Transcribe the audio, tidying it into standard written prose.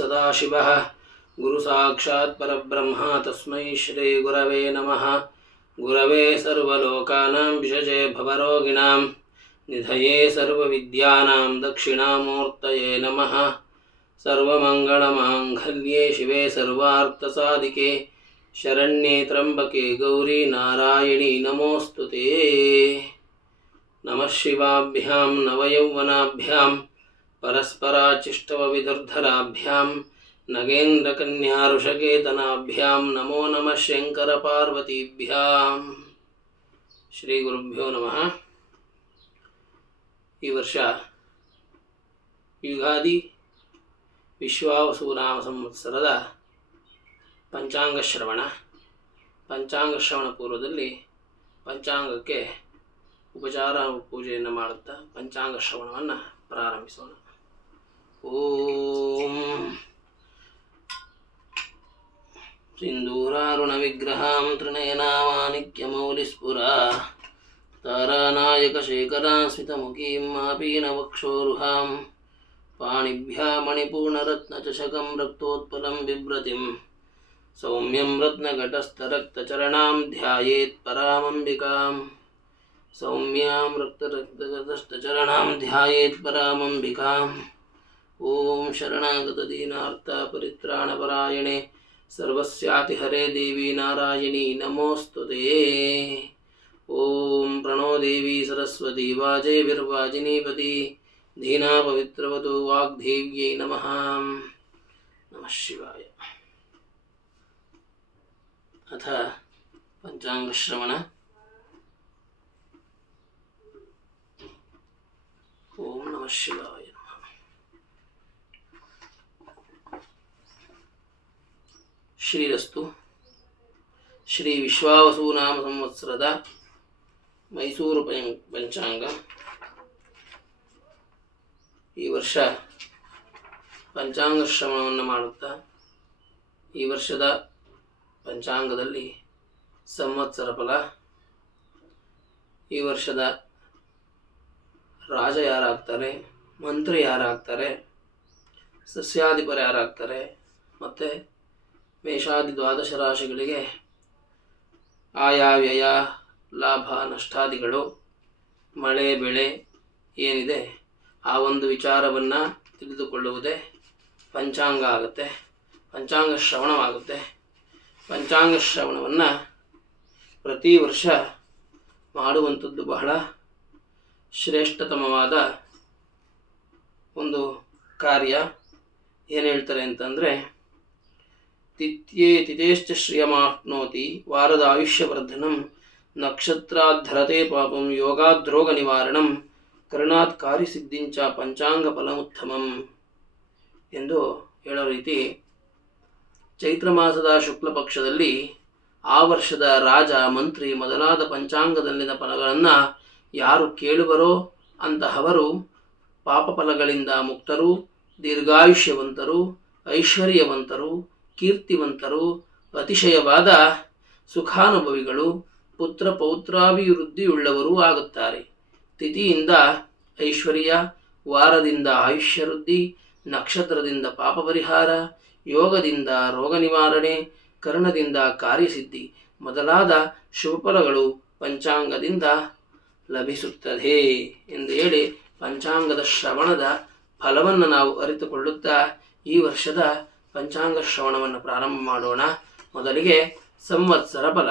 सदाशिवः गुरुसाक्षात् परब्रह्म तस्मै श्री गुरवे नमः। गुरवे सर्वलोकानां विषजे भवरोगिणां निधये सर्वविद्यानां दक्षिणामूर्तये नमः। सर्वमङ्गलमाङ्गल्ये शिवे सर्वार्थसाधिके शरण्ये त्र्यम्बके गौरी नारायणी नमोऽस्तुते। नमः शिवाभ्यां नवयौवनाभ्यां परस्पराचिष्टवविदुर्धराभ्यां नगेन्द्रकन्याऋषकेतनाभ्यां नमो नमः शङ्करपार्वतीभ्यां। ಶ್ರೀ ಗುರುಭ್ಯೋ ನಮಃ. ಈ ವರ್ಷ ಯುಗಾದಿ ವಿಶ್ವಾವಸುನಾಮ ಸಂವತ್ಸರದ ಪಂಚಾಂಗ ಶ್ರವಣ ಪೂರ್ವದಲ್ಲಿ ಪಂಚಾಂಗಕ್ಕೆ ಉಪಚಾರ ಪೂಜೆಯನ್ನು ಮಾಡುತ್ತಾ ಪಂಚಾಂಗ ಶ್ರವಣವನ್ನು ಪ್ರಾರಂಭಿಸೋಣ. ಓಂ ಸಿಂಧೂರಾರುಣ ವಿಗ್ರಹಾಂ ತ್ರಿನಯನಾಮಾನಿಕ್ಯಮೌಲಿಸ್ಫುರಾ ತಾರಾನಾಯಕ ಶೇಖರಾ ಸ್ಮಿತಮುಖೀಂ ಮಾಪೀನವಕ್ಷೋರುಹಾಂ ಪಾಣಿಭ್ಯಾ ಮಣಿಪೂರ್ಣರತ್ನಚಷಕಂ ರಕ್ತೋತ್ಪಲಂ ಬಿಭ್ರತಿಂ ಸೌಮ್ಯಂ ರತ್ನಘಟಸ್ಥರಕ್ತಚರಣಾಂ ಧ್ಯಾಯೇತ್ ಪರಾಮಂಬಿಕಾಂ ಸೌಮ್ಯಾಂ ರಕ್ತರಕ್ತಚರಣಾಂ ಧ್ಯಾಯೇತ್ ಪರಾಮಂಬಿಕಾಂ. ಓಂ ಶರಣಾಗತ ದೀನಾರ್ಥ ಪರಿತ್ರಾಣಪರಾಯಣೆ ಸರ್ವಸ್ಯಾತಿಹರೆ ದೇವಿ ನಾರಾಯಣಿ ನಮೋಸ್ತುತೇ. ಓಂ ಪ್ರಣೋ ದೇವಿ ಸರಸ್ವತಿ ವಾಜೇಭಿರ್ವಾಜಿನೀಪತಿ ಧೀನಾ ಪವಿತ್ರವತು ವಾಗ್ದೇವ್ಯೈ ನಮಃ. ನಮಃ ಶಿವಾಯ. ಅಥ ಪಂಚಾಂಗಶ್ರವಣ. ಓಂ ನಮಃ ಶಿವಾಯ. ಶ್ರೀರಸ್ತು. ಶ್ರೀ ವಿಶ್ವಾವಸುನಾಮ ಸಂವತ್ಸರದ ಮೈಸೂರು ಪಂಚಾಂಗ. ಈ ವರ್ಷ ಪಂಚಾಂಗ ಶ್ರವಣವನ್ನು ಮಾಡುತ್ತಾ ಈ ವರ್ಷದ ಪಂಚಾಂಗದಲ್ಲಿ ಸಂವತ್ಸರ ಫಲ, ಈ ವರ್ಷದ ರಾಜ ಯಾರಾಗ್ತಾರೆ, ಮಂತ್ರಿ ಯಾರಾಗ್ತಾರೆ, ಸಸ್ಯಾಧಿಪರು ಯಾರಾಗ್ತಾರೆ, ಮತ್ತು ಮೇಷಾದಿ ದ್ವಾದಶ ರಾಶಿಗಳಿಗೆ ಆಯಾ ವ್ಯಯ ಲಾಭ ನಷ್ಟಾದಿಗಳು, ಮಳೆ ಬೆಳೆ ಏನಿದೆ ಆ ಒಂದು ವಿಚಾರವನ್ನು ತಿಳಿದುಕೊಳ್ಳುವುದೇ ಪಂಚಾಂಗ ಆಗುತ್ತೆ, ಪಂಚಾಂಗ ಶ್ರವಣವಾಗುತ್ತೆ. ಪಂಚಾಂಗ ಶ್ರವಣವನ್ನು ಪ್ರತಿ ವರ್ಷ ಮಾಡುವಂಥದ್ದು ಬಹಳ ಶ್ರೇಷ್ಠತಮವಾದ ಒಂದು ಕಾರ್ಯ. ಏನು ಹೇಳ್ತಾರೆ ಅಂತಂದರೆ, ತಿಥೇಶ್ಚ ಶ್ರಿಯಮಾಪ್ನೋತಿ ವಾರದ ಆಯುಷ್ಯವರ್ಧನಂ ನಕ್ಷತ್ರಾಧರತೆ ಪಾಪಂ ಯೋಗಾದ್ರೋಗ ನಿವಾರಣಂ ಕರ್ಣಾತ್ ಕಾರ್ಯಸಿದ್ಧಿಂಚ ಪಂಚಾಂಗ ಫಲಮುತ್ತಮಂ ಎಂದು ಹೇಳೋ ರೀತಿ, ಚೈತ್ರ ಮಾಸದ ಶುಕ್ಲ ಪಕ್ಷದಲ್ಲಿ ಆ ವರ್ಷದ ರಾಜ ಮಂತ್ರಿ ಮೊದಲಾದ ಪಂಚಾಂಗದಲ್ಲಿನ ಫಲಗಳನ್ನು ಯಾರು ಕೇಳುವರೋ ಅಂತಹವರು ಪಾಪ ಫಲಗಳಿಂದ ಮುಕ್ತರು, ದೀರ್ಘಾಯುಷ್ಯವಂತರು, ಐಶ್ವರ್ಯವಂತರು, ಕೀರ್ತಿವಂತರು, ಅತಿಶಯವಾದ ಸುಖಾನುಭವಿಗಳು, ಪುತ್ರ ಪೌತ್ರಾಭಿವೃದ್ಧಿಯುಳ್ಳವರೂ ಆಗುತ್ತಾರೆ. ತಿಥಿಯಿಂದ ಐಶ್ವರ್ಯ, ವಾರದಿಂದ ಆಯುಷ್ಯ ವೃದ್ಧಿ, ನಕ್ಷತ್ರದಿಂದ ಪಾಪ ಪರಿಹಾರ, ಯೋಗದಿಂದ ರೋಗ ನಿವಾರಣೆ, ಕರ್ಣದಿಂದ ಕಾರ್ಯಸಿದ್ಧಿ ಮೊದಲಾದ ಶುಭಫಲಗಳು ಪಂಚಾಂಗದಿಂದ ಲಭಿಸುತ್ತದೆ ಎಂದು ಹೇಳಿ ಪಂಚಾಂಗದ ಶ್ರವಣದ ಫಲವನ್ನು ನಾವು ಅರಿತುಕೊಳ್ಳುತ್ತಾ ಈ ವರ್ಷದ ಪಂಚಾಂಗ ಶ್ರವಣವನ್ನು ಪ್ರಾರಂಭ ಮಾಡೋಣ. ಮೊದಲಿಗೆ ಸಂವತ್ಸರ ಫಲ.